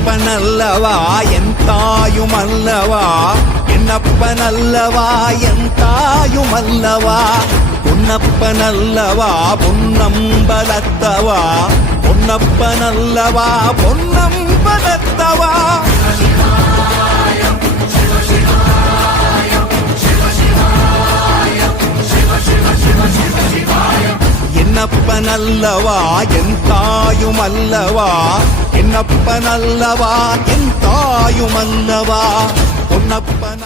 என்னப்பனல்லவா என் தாயுமல்லவா, என்னப்பனல்லவா என் தாயுமல்லவா, பொன்னப்பனல்லவா பொன்னம்பலத்தவா, பொன்னப்பனல்லவா பொன்னம்பலத்தவா. என்னப்பனல்லவா என் தாயுமல்லவா, என்னப்பனல்லவா என் தாயுமல்லவா, பொன்னப்பன